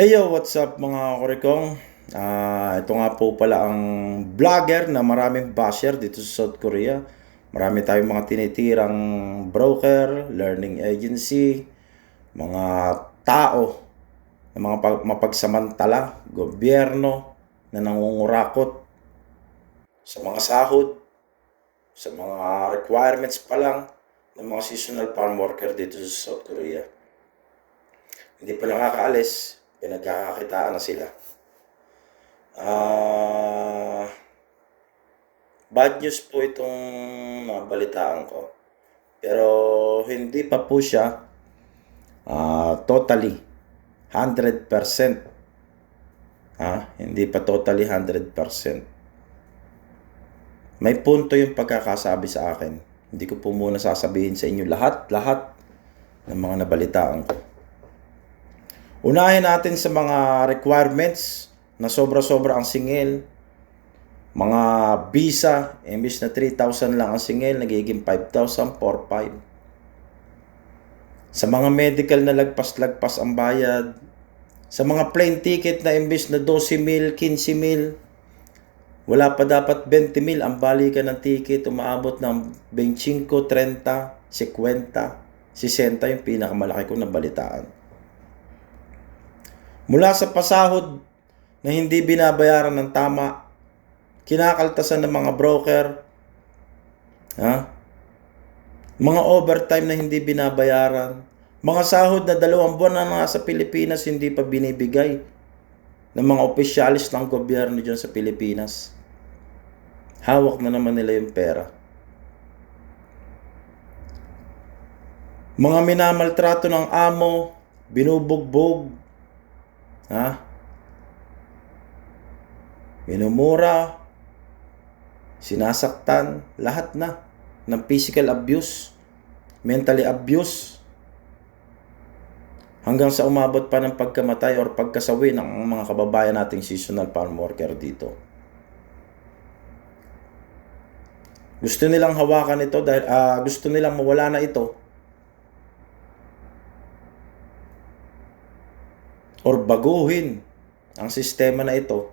Eyo, what's up mga kurikong? Ah, ito nga po pala ang vlogger na maraming basher dito sa South Korea. Marami tayong mga tinitirang broker, learning agency, mga tao na mga pag- mapagsamantala, gobyerno na nangungurakot sa mga sahod, sa mga requirements pa lang ng mga seasonal farm worker dito sa South Korea hindi pa nakakaalis, pinagkakakitaan na sila. Ah, bad news po itong nabalitaan ko. Pero hindi pa po siya ah, totally 100%. Ha? Hindi pa totally 100%. May punto yung pagkakasabi sa akin. Hindi ko po muna sasabihin sa inyo lahat, lahat ng mga nabalitaan ko. Unahin natin sa mga requirements na sobra-sobra ang singil. Mga visa, imbis na 3,000 lang ang singil, nagiging 5,000, 4,500. Sa mga medical na lagpas-lagpas ang bayad. Sa mga plane ticket na imbis na 12,000, 15,000, wala pa dapat 20,000 ang balikan ng ticket, umaabot ng 25, 30, 50, 60 yung pinakamalaki kong nabalitaan. Mula sa pasahod na hindi binabayaran ng tama, kinakaltasan ng mga broker, ha? mga overtime na hindi binabayaran, mga sahod na dalawang buwan na nasa Pilipinas hindi pa binibigay ng mga opisyalis ng gobyerno dyan sa Pilipinas. Hawak na naman nila yung pera. Mga minamaltrato ng amo, binubugbog, Ha? Minumura, sinasaktan, lahat na ng physical abuse, mentally abuse, hanggang sa umabot pa ng pagkamatay or pagkasawi ng mga kababayan nating seasonal farm worker dito. Gusto nilang hawakan ito dahil ah, gusto nilang mawala na ito or baguhin ang sistema na ito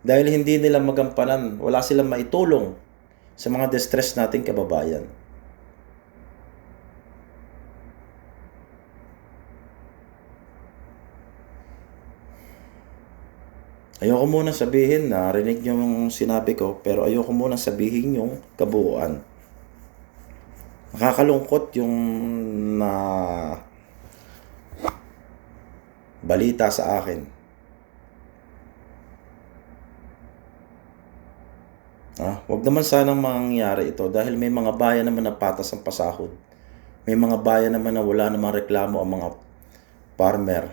dahil hindi nila magampanan, wala silang maitulong sa mga distress nating kababayan. Ayoko muna sabihin na rinig niyo yung sinabi ko, pero ayoko muna sabihin yung kabuuan. Nakakalungkot yung na balita sa akin. Ah, wag naman sanang mangyari ito dahil may mga bayan naman na patas ang pasahod. May mga bayan naman na wala namang reklamo ang mga farmer.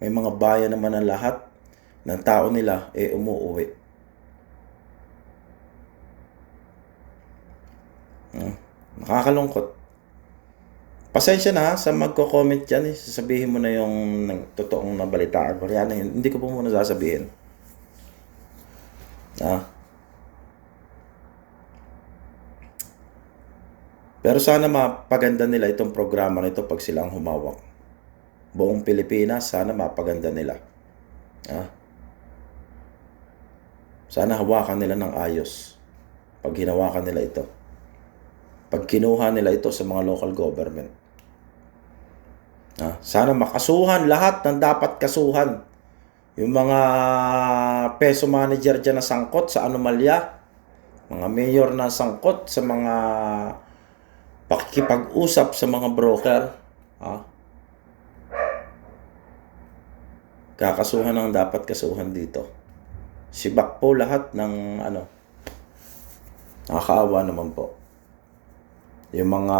May mga bayan naman na lahat ng tao nila eh umuuwi. Ah, nakakalungkot. Pasensya na sa magko-comment dyan eh. Sasabihin mo na yung totoong nabalitaan ko. Yan, hindi ko po muna sasabihin. Ah. Pero sana mapaganda nila itong programa na ito pag sila ang humawak. Buong Pilipinas, sana mapaganda nila. Ah. Sana hawakan nila ng ayos pag hinawakan nila ito. Pag kinuha nila ito sa mga local government. Ah, sana makasuhan lahat ng dapat kasuhan. Yung mga peso manager dyan na sangkot sa anomalya, mga mayor na sangkot sa mga pakikipag-usap sa mga broker, ah, kakasuhan ang dapat kasuhan dito. Sibak po lahat ng ano, nakakaawa naman po yung mga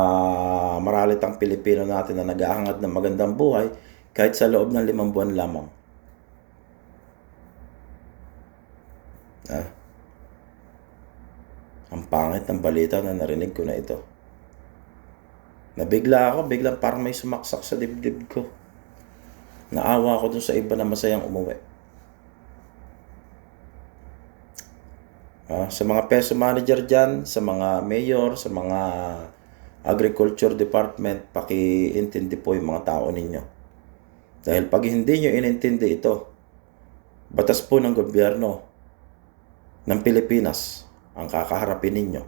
maralitang Pilipino natin na naghahangad ng magandang buhay kahit sa loob ng limang buwan lamang. Ah. Ang pangit ng balita na narinig ko na ito. Nabigla ako, biglang parang may sumaksak sa dibdib ko. Naawa ako dun sa iba na masayang umuwi. Ah, sa mga peso manager dyan, sa mga mayor, sa mga Agriculture Department, pakiintindi po yung mga tao ninyo. Dahil pag hindi nyo inintindi ito, batas po ng gobyerno ng Pilipinas ang kakaharapin ninyo.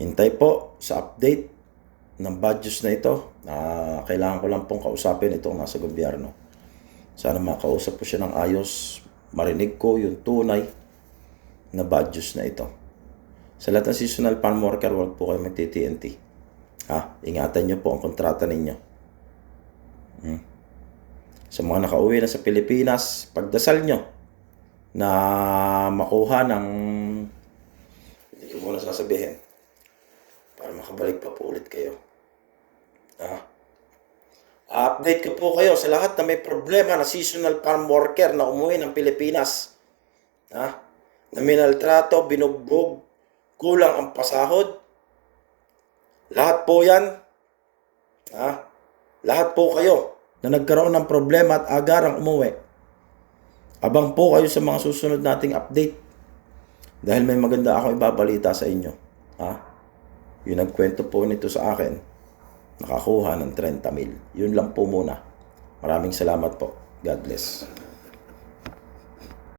Hintay po sa update ng badges na ito. Ah, kailangan ko lang pong kausapin itong nasa gobyerno. Sana makausap ko siya ng ayos, marinig ko yung tunay na badges na ito. Sa lahat ng seasonal farm worker, huwag po kayo magti-TNT. Ha? Ingatan nyo po ang kontrata ninyo. Hmm. Sa mga nakauwi na sa Pilipinas, pagdasal nyo na makuha ng hindi ko muna sasabihin para makabalik pa po ulit kayo. Ha? Update ko po kayo sa lahat na may problema na seasonal farm worker na umuwi ng Pilipinas. Ha? Na minaltrato, binugbog, kulang ang pasahod. Lahat po yan. Ha? Lahat po kayo na nagkaroon ng problema at agarang umuwi. Abang po kayo sa mga susunod nating update. Dahil may maganda ako ibabalita sa inyo. Ha? Yung nagkwento po nito sa akin, nakakuha ng 30 mil. Yun lang po muna. Maraming salamat po. God bless.